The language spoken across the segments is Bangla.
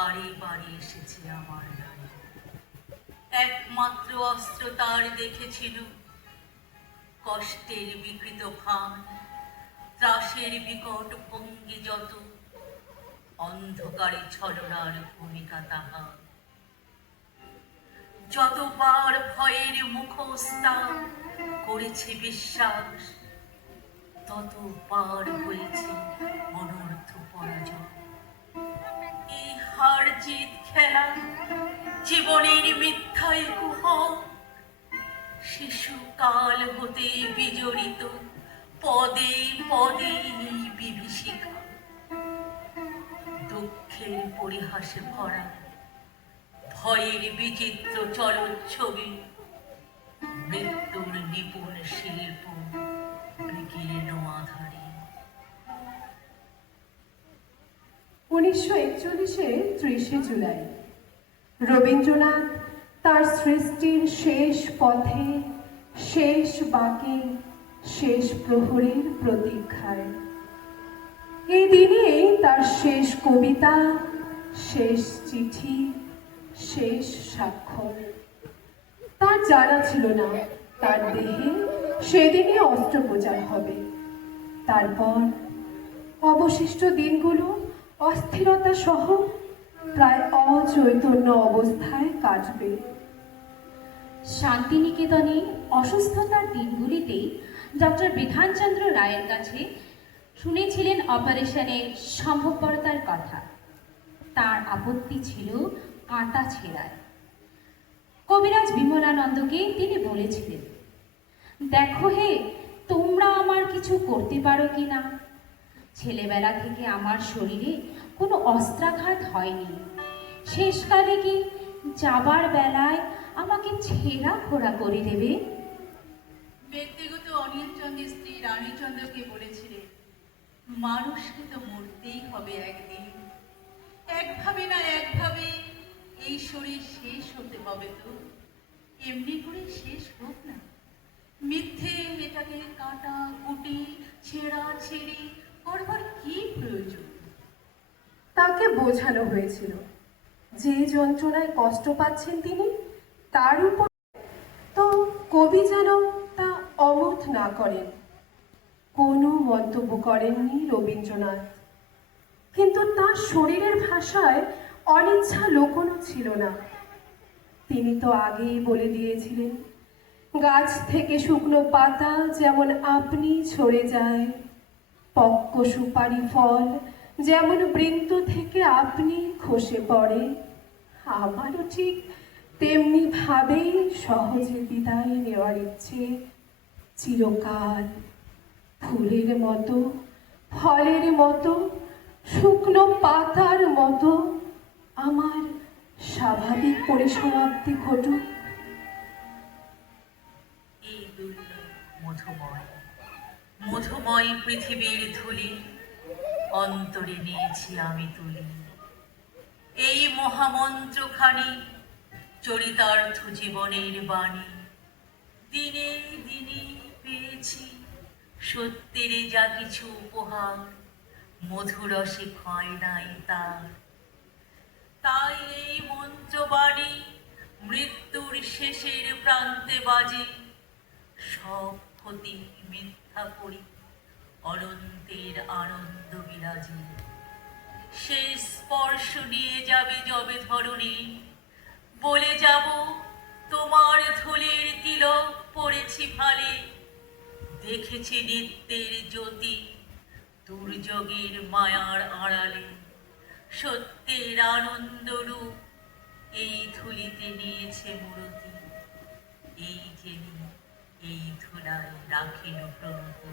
বারে বারে এসেছে আমার গায়ে। একমাত্র অস্ত্র তার দেখেছিল কষ্টের বিকৃত ভান, ত্রাসের বিকট ভঙ্গি যত, অন্ধকারে ছলনার ভূমিকা তাহা। যতবার ভয়ের মুখস্থান করেছে বিশ্বাস, ততবার হয়েছে অনর্থ পরাজয়। এই হার জিত খেলা জীবনের মিথ্যায় কুহক, শিশুকাল হতে বিজড়িত পদে পদে এই বিভীষিকা। দুঃখের পরিহাসে ভরা ভয়ের বিচিত্র চলচ্ছবি, মৃত্যুর নিপুণ শিল্প বিকীর্ণ আধারে। 1941-এ 30শে জুলাই রবীন্দ্রনাথ তার সৃষ্টির শেষ পথে, শেষ বাঁকে, শেষ প্রহরের প্রতীক্ষায়। এই দিনে তার শেষ কবিতা, শেষ চিঠি, শেষ স্বাক্ষর। তার জানা ছিল না তার দেহে সেদিনই অস্ত্রোপচার হবে। তারপর অবশিষ্ট দিনগুলো অস্থিরতা সহ প্রায় অচৈতন্য অবস্থায় কাটবে। শান্তিনিকেতনে অসুস্থতার দিনগুলিতেই ডক্টর বিধানচন্দ্র রায়ের কাছে শুনেছিলেন অপারেশনের সম্ভবপরতার কথা। তার আপত্তি ছিল কাঁটা ছেঁড়ায়। কবিরাজ বিমলানন্দকে তিনি বলেছিলেন, দেখো হে, তোমরা আমার কিছু করতে পারো কিনা। ছেলেবেলা থেকে আমার শরীরে কোনো অস্ত্রাঘাত হয়নি, শেষকালে কি যাবার বেলায় আমাকে ছেঁড়া খোড়া করে দেবে। ব্যক্তিগত অনিলচন্দ্রের স্ত্রী রানীচন্দ্রকে বলেছিলেন, মানুষকে তো মরতেই হবে একদিন, একভাবে না একভাবে এই শরীর শেষ হতে হবে। তো এমনি করে শেষ হোক না, মিথ্যে এটাকে কাটা কুটি ছেঁড়া ছেড়ে করবার কি প্রয়োজন। তাকে বোঝানো হয়েছিল যে যন্ত্রণায় কষ্ট পাচ্ছেন তিনি, তার উপর তো কবি যেন তা অমত না করেন। কোনো মন্তব্য করেননি রবীন্দ্রনাথ, কিন্তু তার শরীরের ভাষায় অনিচ্ছা লুকোনো ছিল না। তিনি তো আগেই বলে দিয়েছিলেন, গাছ থেকে শুকনো পাতা যেমন আপনি ঝরে যায়, পক্ক সুপারি ফল যেমন বৃন্ত থেকে আপনি খসে পড়ে, আমারও ঠিক তেমনি ভাবেই সহজে বিদায় নেওয়ার ইচ্ছে। চিরকাল ফুলের মতো, ফলের মতো, শুকনো পাতার মতো আমার স্বাভাবিক পরিসমাপ্তি ঘটুক। এই দুর্লভ মধুময় মধুময় পৃথিবীর ধুলি অন্তরে নিয়েছি আমি তুলি। এই মহামন্ত্রখানি চরিতার্থ জীবনের বাণী, দিনে দিনে পেয়েছি সত্যের যা কিছু উপহার, মধুরসে ক্ষয় নাই তার। তাই এই মন্ত্রবাণী মৃত্যুর শেষের প্রান্তে বাজে, সব ক্ষতি মিথ্যা করি অনন্তের আনন্দ বিরাজে। সে স্পর্শ নিয়ে যাবে যবে ধরণী, বলে যাব তোমার ধুলির তিলক পড়েছি ভালে। দেখেছি নিত্যের জ্যোতি দুর্যোগের মায়ার আড়ালে, সত্যের আনন্দ রূপ এই ধুলিতে নিয়েছে মূরতি। এই জেনে এই ধুলায় রাখিল প্রণতি।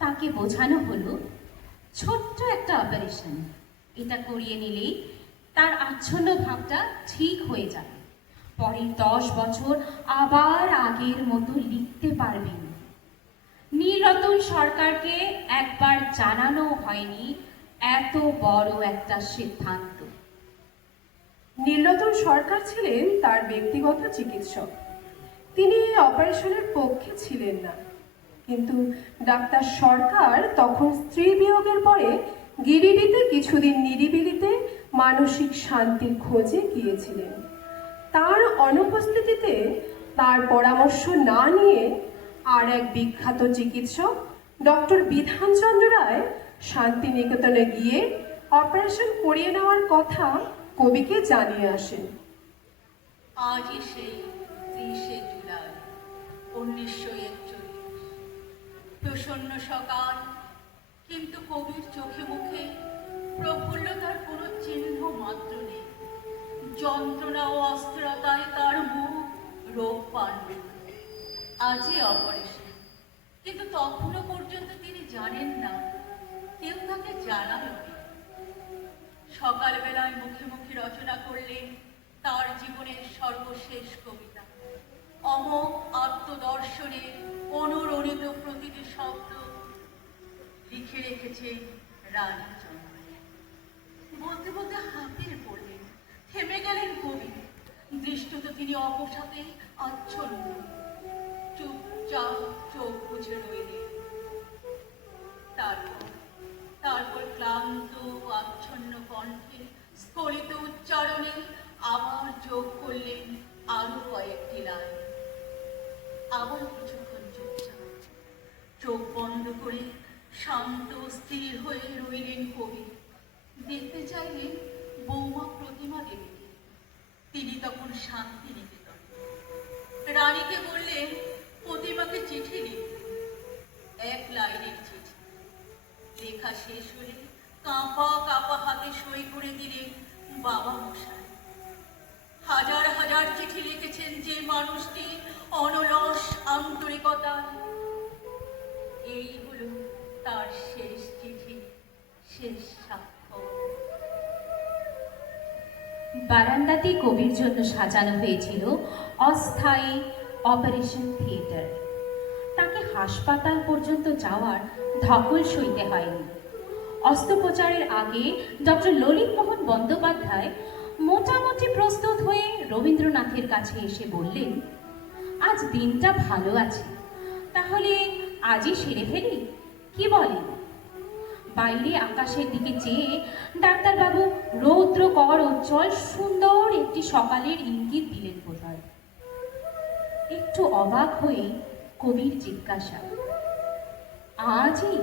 তাকে বোঝানো হলো, ছোট্ট একটা অপারেশন, এটা করিয়ে নিলেই তার আচ্ছন্ন ভাবটা ঠিক হয়ে যাবে। পরের 10 বছর আবার আগের মতো লিখতে পারবেন। নীলরতন সরকারকে একবার জানানো হয়নি এত বড় একটা সিদ্ধান্ত। নীলরতন সরকার ছিলেন তার ব্যক্তিগত চিকিৎসক। তিনি এই অপারেশনের পক্ষে ছিলেন না, কিন্তু ডাক্তার সরকার তখন স্ত্রী বিয়োগের পরে গিরিডিতে কিছুদিন নিরিবিলিতে মানসিক শান্তির খোঁজে গিয়েছিলেন। তার অনুপস্থিতিতে তার পরামর্শ না নিয়ে আর এক বিখ্যাত চিকিৎসক ডক্টর বিধানচন্দ্র রায় শান্তিনিকেতনে গিয়ে অপারেশন করিয়ে নেওয়ার কথা কবিকে জানিয়ে আসেন। আজই সেই 30শে জুলাই 1941, প্রসন্ন সকাল, কিন্তু কবির চোখে মুখে প্রফুল্লতার কোনো চিহ্ন মাত্র নেই। যন্ত্রণা ও অস্থিরতায় তার মুখ রোগ পান। আজই অপারেশন, কিন্তু তখনও পর্যন্ত তিনি জানেন না, কেউ তাকে জানাবে। সকালবেলায় মুখে মুখে রচনা করলেন তার জীবনের সর্বশেষ কবিতা। অমোঘ আত্মদর্শনের অনুরণিত প্রতিটি শব্দ লিখে রেখেছেন রানীচন্দ্র। বলতে বলতে হাঁপিয়ে পড়লেন, থেমে গেলেন কবি। দৃষ্টত তিনি অবসাদে আচ্ছন্ন, চুপচাপ চোখ বুঝে রইলেন। তারপর ক্লান্ত আচ্ছন্ন কণ্ঠে স্খলিত উচ্চারণে আবার যোগ করলেন আরো কয়েকটি লাইন। আবার কিছুক্ষণ চুপচাপ চোখ বন্ধ করে শান্ত স্থির হয়ে রইলেন কবি। দেখতে চাইলেন বৌমা প্রতিমা দেবীকে। তিনি তখন শান্তিনিকেতন। রানীকে বললেন প্রতিমাকে চিঠি লিখতে। এক লাইনের চিঠি লেখা শেষ হলে কাঁপা কাঁপা হাতে সই করে দিলেন বাবা মশাই। হাজার হাজার চিঠি লিখেছেন যে মানুষটি অনলস আন্তরিকতা। এই হলো তার শেষ চিঠি, শেষ স্বাক্ষর। বারান্দাতে কবির জন্য সাজানো হয়েছিল অস্থায়ী অপারেশন থিয়েটার। তাকে হাসপাতাল পর্যন্ত যাওয়ার ধকল সইতে হয়নি। অস্ত্রোপচারের আগে ডক্টর ললিত মোহন বন্দ্যোপাধ্যায় মোটামুটি প্রস্তুত হয়ে রবীন্দ্রনাথের কাছে এসে বললেন, আজ দিনটা ভালো আছে, তাহলে আজই সেরে ফেলি, কি বলেন? বাইরে আকাশের দিকে চেয়ে ডাক্তারবাবু রৌদ্রকর উজ্জ্বল সুন্দর একটি সকালের ইঙ্গিত দিলেন বোধহয়। একটু অবাক হয়ে কবির জিজ্ঞাসা, আজই?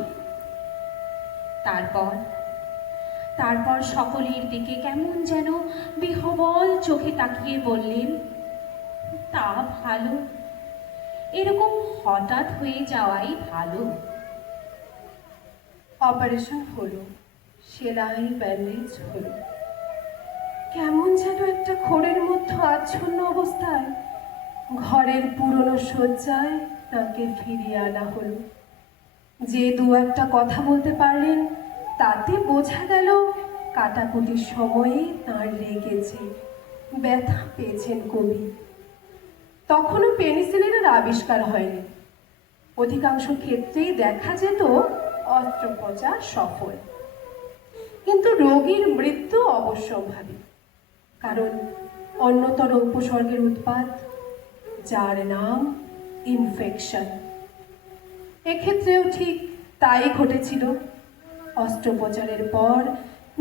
তারপর সকলের দিকে কেমন যেন বিহবল চোখে তাকিয়ে বললেন, তা ভালো, এরকম হঠাৎ হয়ে যাওয়াই ভালো। অপারেশন হলো, সেলাই ব্যান্ডেজ হলো। কেমন যেন একটা খোরের মধ্যে আচ্ছন্ন অবস্থায় ঘরের পুরনো শয্যায় তাকে ফিরিয়ে আনা হলো। যে দু একটা কথা বলতে পারলেন, তাতে বোঝা গেল কাটাকুটির সময়ে তাঁর লেগেছে, ব্যথা পেয়েছেন কবি। তখনও পেনিসিলিনের আবিষ্কার হয়নি। অধিকাংশ ক্ষেত্রেই দেখা যেত অস্ত্রোপচার সফল, কিন্তু রোগীর মৃত্যু অবশ্যম্ভাবী, কারণ অন্যতর উপসর্গের উৎপাত, যার নাম ইনফেকশন। এক্ষেত্রেও ঠিক তাই ঘটেছিল। অস্ত্রোপচারের পর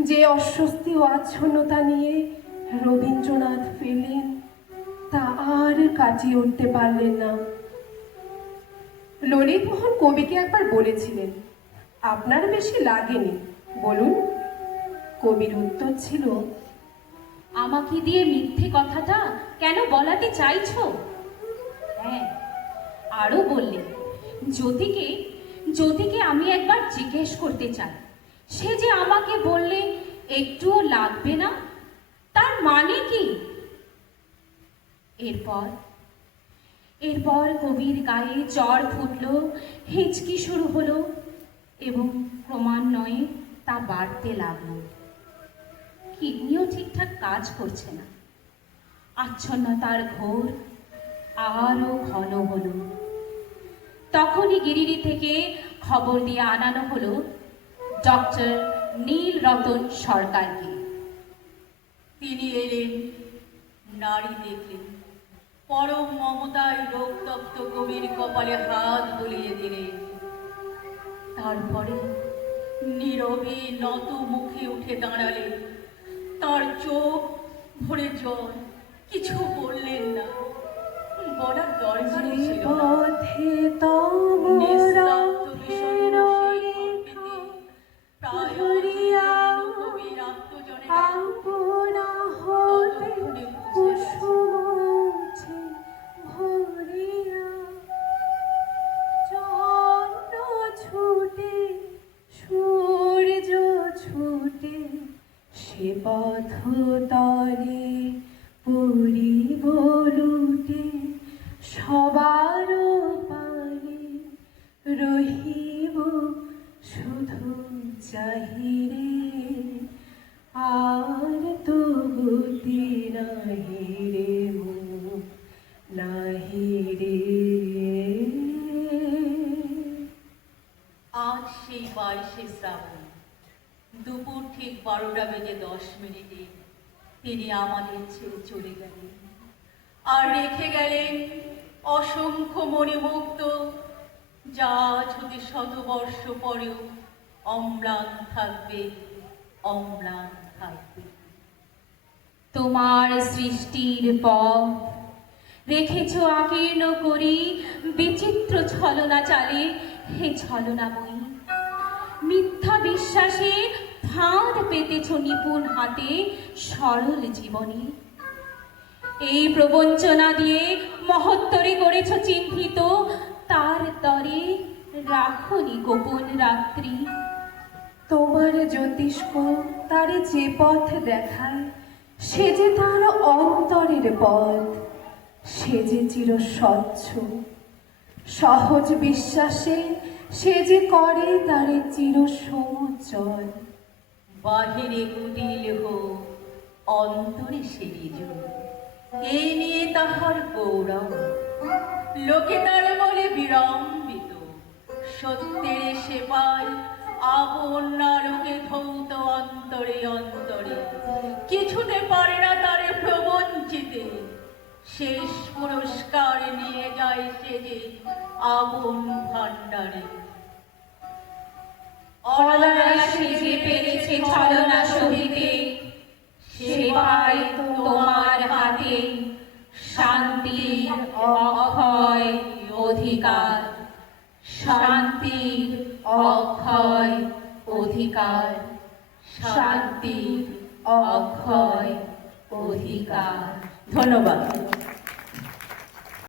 যে অস্বস্তি ও আচ্ছন্নতা নিয়ে রবীন্দ্রনাথ ফেলেন, তা আর কাটিয়ে উঠতে পারলেন না। ললিত মোহন কবিকে একবার বলেছিলেন, আপনার বেশি লাগেনি, বলুন। কবির উত্তর ছিল, আমাকে দিয়ে মিথ্যে কথাটা কেন বলাতে চাইছো? হ্যাঁ, আরো বললেন, জ্যোতিকে আমি একবার জিজ্ঞেস করতে চাই। সে যে আমাকে বললে একটুও লাগবে না, তার মানে কি? এরপর কবির গায়ে জ্বর ফুটল, হিচকি শুরু হলো এবং ক্রমান্বয়ে তা বাড়তে লাগলো। কিডনিও ঠিকঠাক কাজ করছে না। আচ্ছন্নতার ঘোর আরো ঘন হলো। তখনই গিরিডি থেকে খবর দিয়ে আনানো হলো ডক্টর নীলরতন সরকারকে। তিনি এলেন, নাড়ি দেখলেন, পরম মমতায় রোগতপ্ত কবির কপালে হাত বুলিয়ে দিলেন। তারপরে নীরবে নত মুখে উঠে দাঁড়ালেন। তার চোখ ভরে জল, কিছু বললেন না, বলার দরকার যে ছিল না। পথে তোমরা নিস্তব্ধ বিষণ্ণ সেই কণ্ঠেতে প্রায় ধরিয়া অচেতন কবির আত্মজনের আপনা হতে ততক্ষণে বুঝে গেছে। কুসুমছে ভরিয়া চন্দ্র ছুটে সূর্য ছুটে সে পথ তলে পড়িব লুটে সবার পারে রহিব শুধু চাহিরে আর তো গতি নাহি রে মন নাহি রে। আজ সেই 22শে শ্রাবণ দুপুর ঠিক 12:10 তিনি আমাদের ছেড়ে চলে গেলেন। আর রেখে গেলেন অসংখ্য মণিমুক্ত, যা যদি 100 বর্ষ পরেও অম্লান থাকবে, অম্লান থাকবে। তোমার সৃষ্টির পথ রেখেছ আকীর্ণ করি, বিচিত্র ছলনা চালে হে ছলনাময়ী। মিথ্যা বিশ্বাসে ফাঁদ পেতেছ নিপুণ হাতে সরল জীবনে। এই প্রবঞ্চনা দিয়ে মহত্তরে করেছ চিহ্নিত, তার তরে রাখনি গোপন রাত্রি। তোমার জ্যোতিষ্ক তারে যে পথ দেখায় সে যে তার অন্তরের পথ, সে যে চির স্বচ্ছ। সহজ বিশ্বাসে সে যে করে তারে চির সমুজ্জ্বল। বাহিরে কুটিল হোক, অন্তরে সে নির্জন, এই নিয়ে তাহার গৌরব। লোকে তার বলে বিড়ম্বিত, সত্যের সে পায় আপন নারকে ধৌত অন্তরে অন্তরে। কিছুতে পারে না তারে প্রবঞ্চিতে, শেষ পুরস্কার নিয়ে যায় সে যে আপন ভাণ্ডারে। অনায়াসে যে পেরেছে ছলনা সহিতে, সে পায় তোমার হাতে শান্তির অক্ষয় অধিকার। শান্তির অক্ষয় অধিকার। শান্তির অক্ষয় অধিকার। ধন্যবাদ।